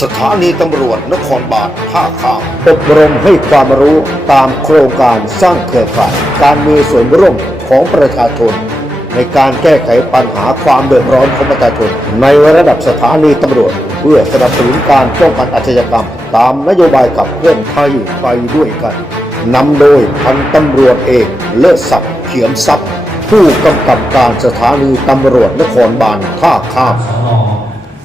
สถานีตำรวจนครบาลท่าข้ามอบรมให้ความรู้ตามโครงการสร้างเครือข่ายการมีส่วนร่วมของประชาชน ในการแก้ไขปัญหาความเดือดร้อนของประชาชน ในระดับสถานีตำรวจ เพื่อสนับสนุนการป้องกันอาชญากรรม ตามนโยบายขับเคลื่อนไทยไปด้วยกันนำโดยพันตำรวจเอกเลิศศักดิ์เขียมทรัพย์ ผู้กำกับการสถานีตำรวจนครบาลท่าข้าม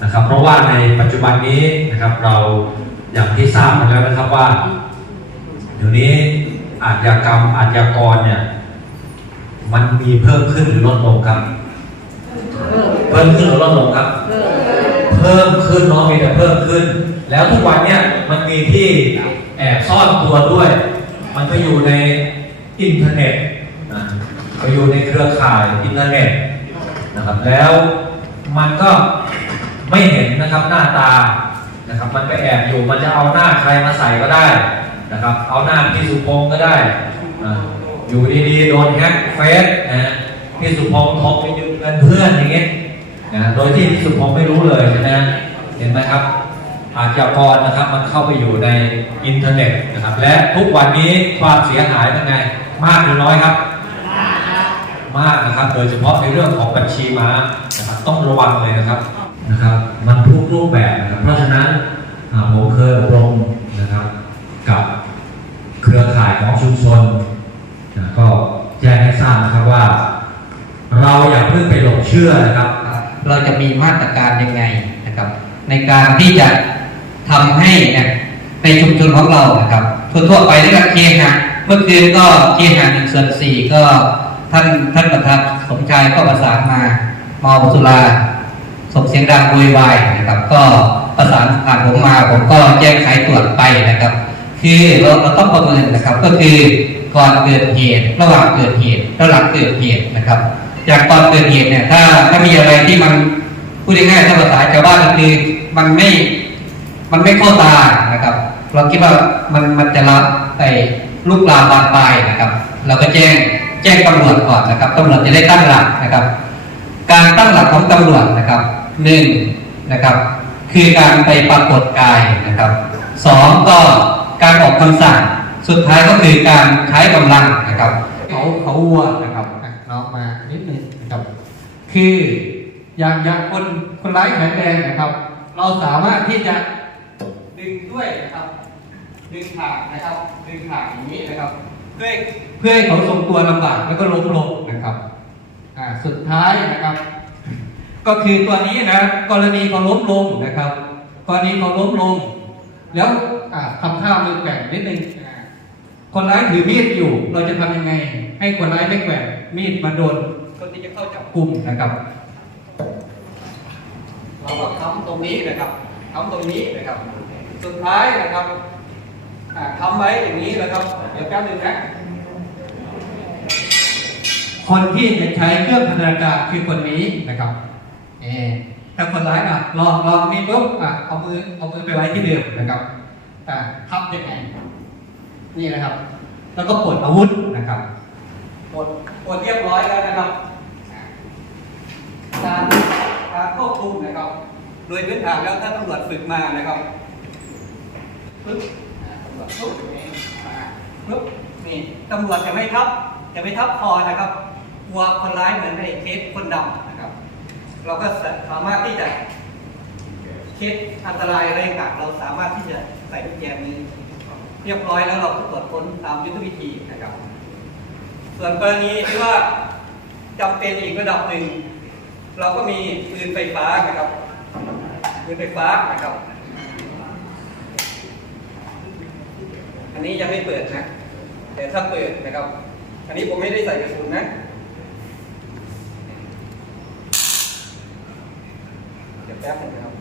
นะครับ เพราะว่าในปัจจุบันนี้นะครับเราอย่างที่ทราบกันแล้วนะครับว่า เดี๋ยวนี้อาชญากรรมอาชญากรเนี่ยมันมีเพิ่มขึ้นหรือลดลงครับ เพิ่มขึ้นหรือลดลงครับ เพิ่มขึ้นเนาะมีแต่เพิ่มขึ้น แล้วทุกวันเนี่ยมันมีที่แอบซ่อนตัวด้วย มันก็อยู่ในอินเทอร์เน็ตนะไปอยู่ในเครือข่ายอินเทอร์เน็ตนะครับแล้วมันก็ ไม่เห็นนะครับหน้าตานะครับมันไปแอบอยู่มันจะเอาหน้าใครมาใส่ก็ได้นะครับ เอาหน้าพี่สุพงศ์ก็ได้อ่าอยู่ดีๆโดนแฮกเฟซนะพี่สุพงศ์ทรไปยืมเงินเพื่อนอย่างเงี้ยนะโดยที่พี่สุพงศ์ไม่รู้เลยนะเห็นไหมครับอาชญากรนะครับมันเข้าไปอยู่ในอินเทอร์เน็ตนะครับ และทุกวันนี้ความเสียหายเป็นไงมากหรือน้อยครับ มากนะครับ โดยเฉพาะในเรื่องของบัญชีม้านะครับต้องระวังเลยนะครับ นะครับ มันทุกรูปแบบนะครับเพราะฉะนั้นผมเคยอบรมนะครับ กับเครือข่ายของชุมชนนะก็แจ้งให้ทราบนะครับว่า เราอย่าเพิ่งไปหลงเชื่อนะครับ เราจะมีมาตรการยังไงนะครับ ในการที่จะทำให้นี่ยในชุมชนของเรานะครับทั่วๆไปได้รับเคหะเมื่อคืนก็เคหะหนึ่งส่วนสี่ก็ท่านท่านประธานสมชายก็ประสานมาเมาสุรา ส่งเสียงดังโวยวายนะครับ ก็ประสานผ่านผมมาผมก็แจ้งไขตรวจไปนะครับ คือเราเราต้องประเมินนะครับ ก็คือก่อนเกิดเหตุระหว่างเกิดเหตุและหลังเกิดเหตุนะครับจากตอนเกิดเหตุเนี่ยถ้าถ้ามีอะไรที่มันพูดง่ายๆถ้าภาษาชาวบ้านก็คือมันไม่มันไม่เข้าตานะครับ เราคิดว่ามันมันจะรับไอ้ลูกลามบานปลายนะครับ เราก็แจ้งแจ้งตำรวจก่อนนะครับตำรวจจะได้ตั้งหลักนะครับ การตั้งหลักของตำรวจนะครับ หนึ่งนะครับ คือการไปปรากฏกายนะครับสองก็การออกคำสั่ง สุดท้ายก็คือการใช้กำลังนะครับเขาเขาวัวนะครับอะน้องมานิดนึงนะครับ คืออย่างอย่างคนคนร้ายแข็งแรงนะครับ เราสามารถที่จะดึงด้วยนะครับ ดึงขานะครับ ดึงขาอย่างนี้นะครับ เพื่อเพื่อให้เขาทรงตัวลำบากแล้วก็ล้มลงนะครับอ่าสุดท้ายนะครับ ก็คือตัวนี้นะกรณีเขาล้มลงนะครับ กรณีเขาล้มลง แล้วอ่าทำท่ามือแกว่งนิดนึงอ่าคนร้ายถือมีดอยู่ เราจะทำยังไง ให้คนร้ายไม่แกว่งมีดมาโดนคนที่จะเข้าจับกลุ่มนะครับ เราก็ทำตรงนี้นะครับทำตรงนี้นะครับ สุดท้ายนะครับอ่าทำไว้อย่างนี้นะครับ เดี๋ยวแป๊บนึงนะ คนที่จะใช้เครื่องพัฒนาการคือคนนี้นะครับ เออถ้าคนร้ายอะลองลองนี่ปุ๊บอะเอามือเอามือไปไว้ที่เดิมนะครับอ่าทับยังไงนี่นะครับ แล้วก็ปลดอาวุธนะครับปลดปลดเรียบร้อยแล้วนะครับการการควบคุมนะครับ โดยพื้นฐานแล้วถ้าตำรวจฝึกมานะครับปึ๊บตำรวจปึ๊บนี่อ่าปึ๊บนี่ตำรวจจะไม่ทับจะไม่ทับคอนะครับกลัวคนร้ายเหมือนในเคสคนดำนะครับ เราก็สามารถที่จะเคสอันตรายอะไรต่างเราสามารถที่จะใส่กุญแจมือเรียบร้อยแล้วเราก็ตรวจค้นตามยุทธวิธีนะครับ ส่วนกรณีที่ว่าจำเป็นอีกระดับหนึ่ง เราก็มีปืนไฟฟ้านะครับปืนไฟฟ้านะครับ อันนี้ยังไม่เปิดนะ แต่ถ้าเปิดนะครับ อันนี้ผมไม่ได้ใส่กระสุนนะ เดี๋ยวแป๊บหนึงนะครับ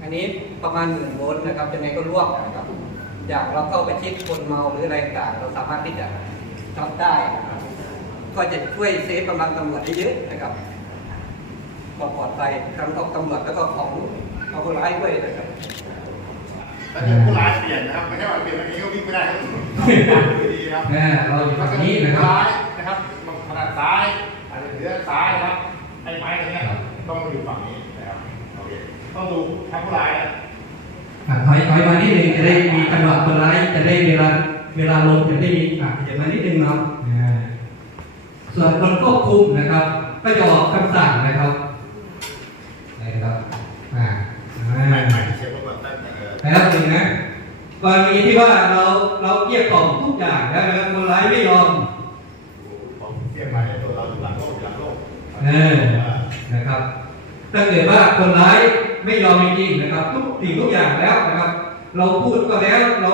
อั นนี้ประมาณหมื่นโวลต์นะครับยังไงก็ร่วมนะครับ อยากเราเข้าไปชิดคนเมาหรืออะไรต่างเราสามารถที่จะทำได้นะครับก็จะช่วยเซฟกำลังตำรวจได้เยอะนะครับก็ปลอดภัยทั้งของตำรวจแล้วก็ของเอาคนร้ายด้วยนะครับถ้าเกิดผู้ร้ายเปลี่ยนนะครับไม่ใช่ว่าเปลี่ยนแบบนี้ก็วิ่งไม่ได้ครับดีครับแม่เราอยู่ถ้าฝั่งเกิดนี้ผู้นะครับร้ายนะครับขนาดซ้ายอาจจะเหลือซ้ายนะครับไอ้ไม้ตรงเนี้ยต้องมาอยู่ฝั่งนี้นะครับโอเค ต้องดูทั้งผู้ร้ายนะอะถอยถอยมานิดนึงจะได้มีจังหวะคนร้ายจะได้เวลาเวลาลงจะได้มีอะเดี๋ยวมานิดนึงเนาะอ่าส่วนคนควบคุมนะครับ ก็จะออกคำสั่งนะครับนะครับอ่าอ่าไม่ไม่เสียงมันตั้งแต่แล้วหนึ่งนะกรณีที่ว่าเราเราเกลี้ยกล่อมทุกอย่างแล้วนะครับคนร้ายไม่ยอมผมเสียงมาในตัวเราอยู่หลังโลกอยู่หลังโลกเออนะครับถ้าเกิดว่าคนร้าย ไม่ยอมจริงๆนะครับ ทุกสิ่งทุกอย่างแล้วนะครับ เราพูดก็แล้วเรา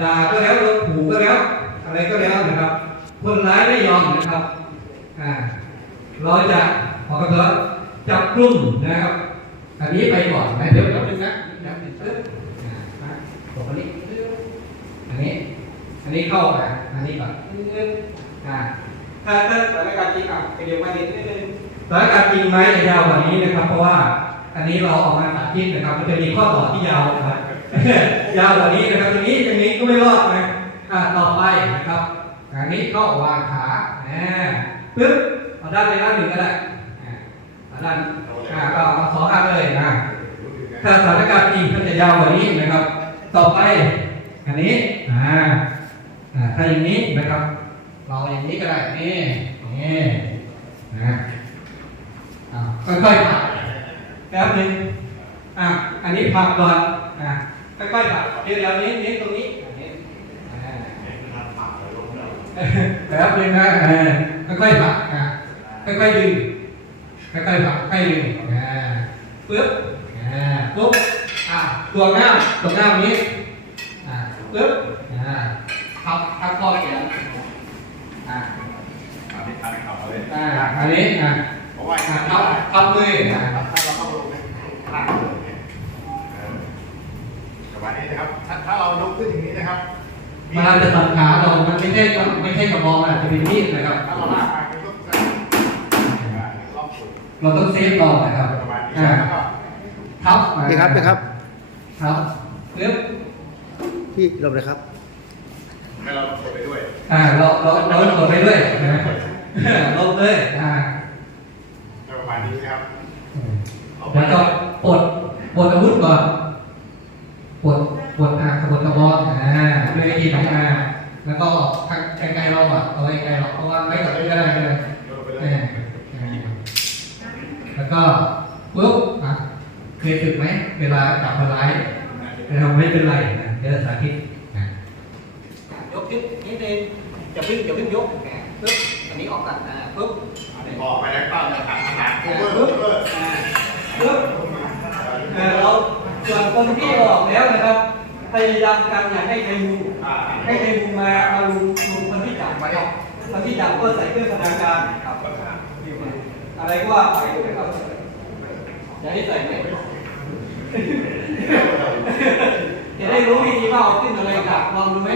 ด่าก็แล้วเราขู่ก็แล้ว อะไรก็แล้วนะครับ คนร้ายไม่ยอมนะครับอ่าเราจะขอกระเถอะจับกลุ่มนะครับ อันนี้ไปก่อนนะเดี๋ยวแป๊บนึงนะเดี๋ยวเดี๋ยวอ่ามาผมอันนี้อันนี้ อันนี้เข้าไปอันนี้ก่อนอ่าถ้าถ้าสถานการณ์จริงอะไปเดี๋ยวมานิดนึงสถานการณ์จริงไหมจะยาวกว่านี้นะครับ เพราะว่า อันนี้เราออกมาสาธิตนะครับ มันจะมีข้อต่อที่ยาวนะครับยาวกว่านี้นะครับทีนี้อย่างนี้ก็ไม่รอดนะอ่าต่อไปนะครับอันนี้ก็วางขาอ่าปึ๊บเอาด้านใดด้านหนึ่งก็ได้เอาด้านอ่าก็เอาสองอันเลยนะถ้าสถานการณ์จริงก็จะยาวกว่านี้นะครับ ต่อไปอันนี้อ่าถ้าอย่างนี้นะครับ เราอย่างนี้ก็ได้นี่นี่นะค่อยๆผัก แป๊บนึงอะอันนี้ผักก่อนอะค่อยๆผักเดี๋ยวนี้นี้ตรงนี้อันนี้อ่าแป๊บนึงนะค่อยๆผักอะค่อยๆดึงค่อยๆผักค่อยๆดึงอ่าปึ๊บอ่าปุ๊บอะตัวง่ามตัวง่ามนี้อ่าปึ๊บอ่าทับทับคอเขียนอ่า อันนี้ทำเขาเลย อ่าอันนี้อะ เพราะว่า อะ ถ้า ทับทับมืออะ ถ้าเราเข้าลงเนี่ยพลาดเลยเนี่ยประมาณ นี้นะครับ ถ้าถ้าเรายกขึ้นอย่างนี้นะครับเวลาจะตัดขาเรา มันไม่ใช่ไม่ใช่กระบอกอะจะเป็นมีดนะครับ ถ้าเราลากไปมันก็จะล็อกสุดเราต้องเซฟเรานะครับประมาณนี้อ่าแล้วก็ทับพี่ครับพี่ครับทับปึ๊บพี่ลงเลยครับให้เรากดไปด้วย อ่า เราเราเรากดไปด้วยนะลบเลยอ่าประมาณนี้นะครับแล้วก็ปลดปลดอาวุธก่อนปลด ปลดอ่าปลดกระบอกอ่าด้วยวิธีไหนอ่าแล้วก็ทางไกลๆเราอะเอาไว้ไกลเราเอาวางไว้กับที่ก็ได้เลยยกไปเลอ่ายอ่าแล้วก็ปุ๊บอะเคยฝึกไหมเวลาจับคนร้ายเราไม่เป็นไรนะเดี๋ยวสาธิตนะยกขึ้นนิดนึงจะพึ่งจะพึ่งยกอะปุ๊บอันนี้ออกกันอ่าปุ๊บบอกไปแล้วก็จะถามอาหารคูอ่าเวอร์ปุ๊บคูเวอร์อ่าปุ๊บเออเราส่วนคนที่ออกแล้วนะครับ พยายามกันอย่าให้ใครมูให้ใครมูมามาลุมลุมคนที่จับไว้คนที่จับก็ใส่เครื่องพนาการอะไรก็ว่าไปนะครับอย่าให้ใส่ไหมจะได้รู้วิธีว่าเอาขึ้นอะไรกับลองดูไหม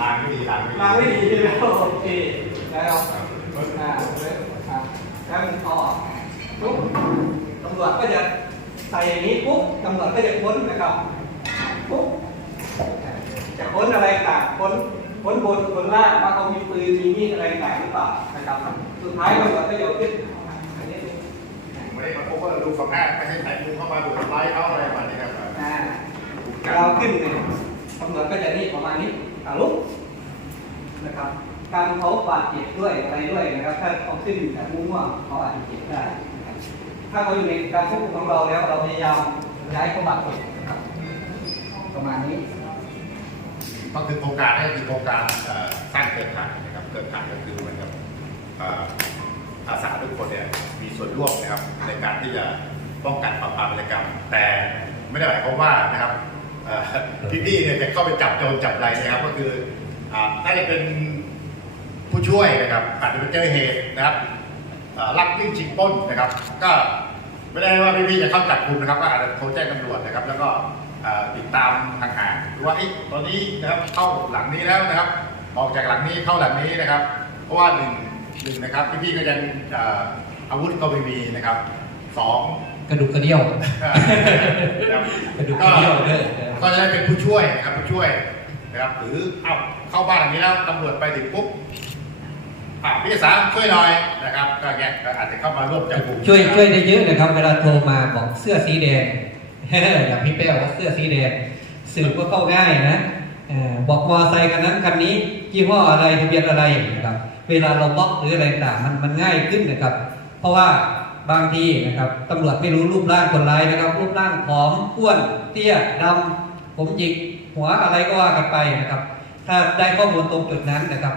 ล้างไม่ดีล้างไม่ดีล้างไม่ดีโอเคแล้วอ่าแล้วมันต่อปุ๊บตำรวจก็จะใส่อย่างนี้ปุ๊บตำรวจก็จะค้นนะครับปุ๊บ จะค้นอะไรต่างค้นค้นบนค้นล่างว่าเขามีปืนมีมีดอะไรต่างหรือเปล่านะครับสุดท้ายตำรวจก็จะเอาขึ้นอันนี้ไม่ได้มาพบว่าดูฝั่งหน้าไม่ให้ใส่มือเข้ามาดูทำร้ายเขาอะไรประมาณนี้ครับอ่าเราขึ้นเนี่ยตำรวจก็จะนี่ประมาณนี้อ่าลุกนะครับการเขาบาดเจ็บด้วยอะไรด้วยนะครับ ถ้าเขาขึ้นแบบมุ่งว่าเขาอาจจะเจ็บได้นะครับถ้าเขาอยู่ในการควบคุมของเราแล้วเราพยายามย้ายเขาบาดเจ็บนะครับประมาณนี้ ก็คือโครงการนี้คือโครงการสร้างเครือข่ายนะครับเครือข่ายก็คือเหมือนกับอาสาทุกคนเนี่ยมีส่วนร่วมนะครับในการที่จะป้องกันปราบปรามอาชญากรรม แต่ไม่ได้หมายความว่านะครับเอ่อพี่ๆเนี่ยจะเข้าไปจับโจรจับอะไรนะครับ ก็คืออาน่าจะเป็นผู้ช่วยนะครับอาจจะไปเจอเหตุนะครับลักวิ่งชิงป้นนะครับ ก็ไม่ได้ว่าพี่ๆจะเข้าจับกุมนะครับ ก็อาจจะโทรแจ้งตำรวจนะครับ แล้วก็ ติดตามห่างๆดูว่าเอ๊ะตอนนี้นะครับเข้าหลังนี้แล้วนะครับ ออกจากหลังนี้เข้าหลังนี้นะครับ เพราะว่าหนึ่งหนึ่งนะครับพี่ๆก็ยังเอ่ออาวุธก็ไม่มีนะครับสองกระดูกกระเดี่ยวนะครับกระดูกกระเดี่ยวเด้อก็จะได้เป็นผู้ช่วยนะครับผู้ช่วยนะครับ หรือเอาเข้าบ้านหลังนี้แล้วตำรวจไปถึงปุ๊บอ่าพี่สามช่วยหน่อยนะครับ ก็เงี้ยก็อาจจะเข้ามาร่วมจับกลุ่มช่วยช่วยได้เยอะนะครับ เวลาโทรมาบอกเสื้อสีแดง อย่างพี่แป้วเสื้อสีแดงสืบก็เข้าง่ายนะบอกมอไซค์คันนั้นคันนี้ยี่ห้ออะไรทะเบียนอะไรนะครับเวลาเราบล็อกหรืออะไรต่างมันมันง่ายขึ้นนะครับ เพราะว่าบางทีนะครับตำรวจไม่รู้รูปร่างคนร้ายนะครับ รูปร่างผอมอ้วนเตี้ยดำผมหยิกหัวอะไรก็ว่ากันไปนะครับ ถ้าได้ข้อมูลตรงจุดนั้นนะครับ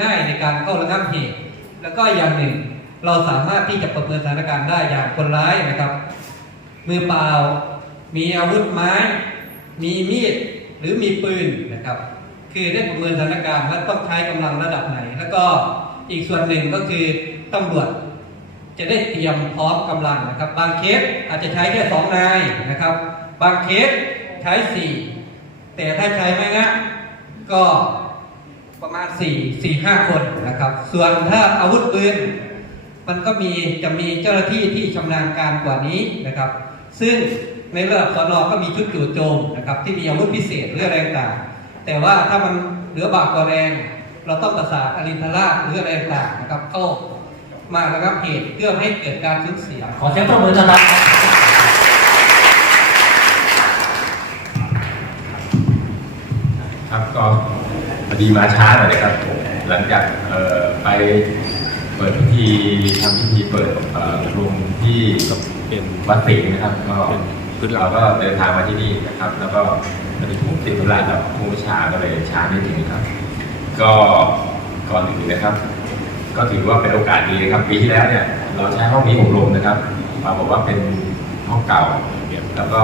ง่ายในการเข้าระงับเหตุแล้วก็อย่างหนึ่งเราสามารถที่จะประเมินสถานการณ์ได้อย่างคนร้ายนะครับ มือเปล่า มีอาวุธไม้ มีมีดหรือมีปืนนะครับ คือได้ประเมินสถานการณ์ว่าต้องใช้กำลังระดับไหน แล้วก็อีกส่วนหนึ่งก็คือตำรวจจะได้เตรียมพร้อมกำลังนะครับ บางเคสอาจจะใช้แค่สองนายนะครับ บางเคสใช้สี่แต่ถ้าใช้ไม่นะก็ประมาณสี่สี่ห้าคนนะครับ ส่วนถ้าอาวุธปืนมันก็มีจะมีเจ้าหน้าที่ที่ชำนาญการกว่านี้นะครับ ซึ่ง ในระดับสนก็มีชุดจู่โจมนะครับที่มีอาวุธพิเศษหรืออะไรต่างแต่ว่าถ้ามันเหลือบากกว่าแรง เราต้องประสานอรินทราชหรืออะไรต่างนะครับเข้ามาระงับเหตุเพื่อไม่ให้เกิดการสูญเสียขอเสียงปรบมือต้อนรับครับครับก็พอดีมาช้าหน่อยนะครับ หลังจากเอ่อไปเปิดพิธีทำพิธีเปิดเอ่อโรงที่เป็นวัดศรีนะครับ ก็ เราก็เดินทางมาที่นี่นะครับ แล้วก็พอดีผมติดธุระกับผู้ชาก็เลยช้านิดนึงครับ ก็ก่อนอื่นนะครับ ก็ถือว่าเป็นโอกาสดีนะครับ ปีที่แล้วเนี่ยเราใช้ห้องนี้อบรมนะครับปรากว่าเป็นห้องเก่า แล้วก็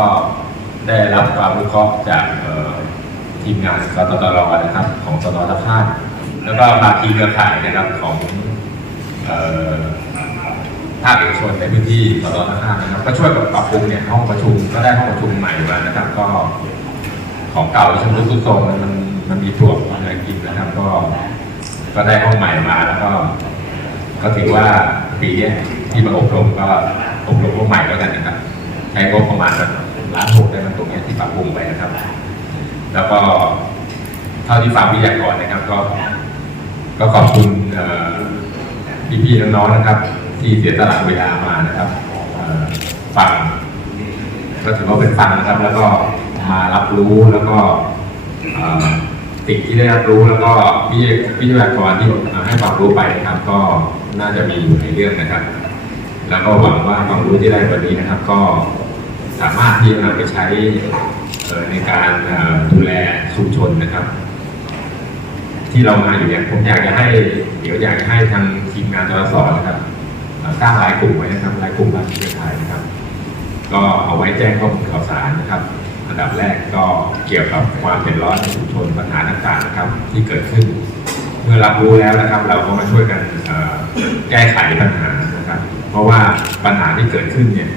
ได้รับความรู้เคราะห์จากทีมงานกตตรนะครับ ของสนท่าข้ามแล้วก็ภาคีเครือข่ายนะครับของ ภาคเอกชนในพื้นที่สนท่าข้ามนะครับ ก็ช่วยปรับปรุงเนี่ยห้องประชุมก็ได้ห้องประชุมใหม่มานะครับ ก็ของเก่าที่ชำรุดทรุดโทรมมันมันมันมีปลวกอะไรกินนะครับ ก็ ก็ได้ห้องใหม่มาแล้วก็ ก็ถือว่าปีนี้ที่มาอบรมก็อบรมห้องใหม่แล้วกันนะครับใช้งบประมาณล้านหกได้มันตรงเนี้ยที่ปรับปรุงไปนะครับ แล้วก็เท่าที่ฟังวิทยากรนะครับ ก็ ก็ขอบคุณพี่ๆน้องๆนะครับ ที่เสียสละเวลามานะครับฟังก็ถือว่าเป็นฟังนะครับ แล้วก็มารับรู้แล้วก็สิ่งที่ได้รับรู้แล้วก็วิทยวิทยากรที่ให้ความรู้ไปนะครับ ก็น่าจะมีอยู่ในเรื่องนะครับ แล้วก็หวังว่าความรู้ที่ได้วันนี้นะครับ ก็สามารถที่จะนำไปใช้ในการดูแลชุมชนนะครับ ที่เรามาอยู่เนี่ยผมอยากจะให้ เดี๋ยวอยากให้ทางทีมงานจรสนะครับ สร้างรายกลุ่มไว้นะครับรายกลุ่มรายเครือข่ายนะครับ ก็เอาไว้แจ้งข้อมูลข่าวสารนะครับ อันดับแรกก็เกี่ยวกับความเป็นร้อนในชุมชนปัญหาต่างๆนะครับ ที่เกิดขึ้น เมื่อรับรู้แล้วนะครับ เราก็มาช่วยกันแก้ไขปัญหานะครับ เพราะว่าปัญหาที่เกิดขึ้นเนี่ย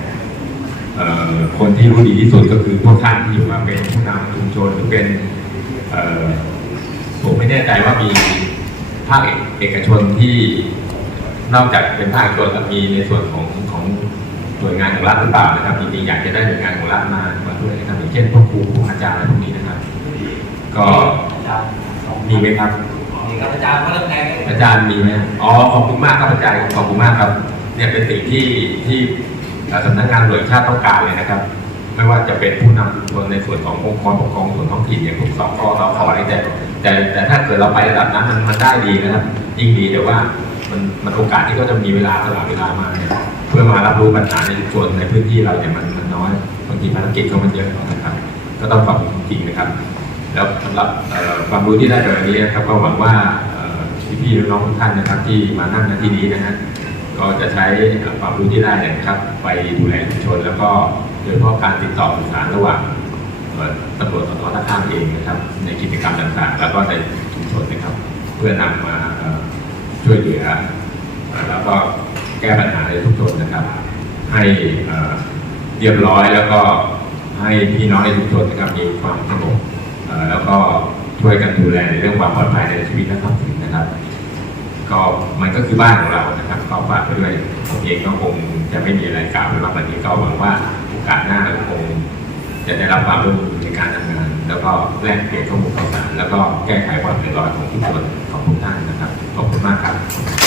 คนที่รู้ดีที่สุดก็คือพวกท่านที่อยู่มาเป็นผู้นำชุมชนหรือเป็นผมไม่แน่ใจว่ามีภาคเอกชนที่ นอกจากเป็นภาคเอกชนแล้วมีในส่วนของของหน่วยงานของรัฐหรือเปล่านะครับจริงๆอยากจะได้หน่วยงานของรัฐมามาช่วยนะครับอย่างเช่นพวกครูครูอาจารย์อะไรพวกนี้นะครับ ก็มีไหมครับนี่ครับอาจารย์ก็เริ่มแรงอาจารย์มีไหมอ๋อขอบคุณมากครับอาจารย์ขอบคุณมากครับ เนี่ยเป็นสิ่งที่ที่เอ่อสำนักงานตำรวจแห่งชาติต้องการเลยนะครับ ไม่ว่าจะเป็นผู้นำชุมชนในส่วนขององค์กรปกครองส่วนท้องถิ่นอย่างพวกสกสคอะไรแต่แต่แต่ถ้าเกิดเราไประดับนั้นมันมันได้ดีนะครับ ยิ่งดีแต่ว่า มันมันโอกาสที่เขาจะมีเวลาตลอดเวลามาเนี่ยเพื่อมารับรู้ปัญหาในชุมชนในพื้นที่เราเนี่ยมันมันน้อยบางทีภารกิจเขามันเยอะนะครับ ก็ต้องขอบจริงนะครับ แล้วสำหรับความรู้ที่ได้จากวันนี้นะครับก็หวังว่าพี่ๆน้องทุกท่านนะครับที่มานั่งในที่นี้นะฮะก็จะใช้ความรู้ที่ได้เนี่ยนะครับ ไปดูแลชุมชน แล้วก็โดยเฉพาะการติดต่อสื่อสารระหว่างตำรวจสนท่าข้ามเองนะครับ ในกิจกรรมต่างๆ แล้วก็ในชุมชนนะครับ เพื่อนำมา ช่วยเหลือแล้วก็แก้ปัญหาในชุมชนนะครับ ให้เรียบร้อยแล้วก็ให้พี่น้องในชุมชนนะครับมีความสงบแล้วก็ช่วยกันดูแลในเรื่องความปลอดภัยในชีวิตและทรัพย์สินนะครับ ก็มันก็คือบ้านของเรานะครับก็ฝากไปด้วยผมเองก็คงจะไม่มีอะไรกล่าวไปมากกว่านี้ก็หวังว่าโอกาสหน้าเราคงจะได้รับความร่วมมือในการทำงาน แล้วก็แลกเปลี่ยนข้อมูลข่าวสารแล้วก็แก้ไขความเดือดร้อนของทุกคน ทุกท่านนะครับ ขอบคุณมากครับ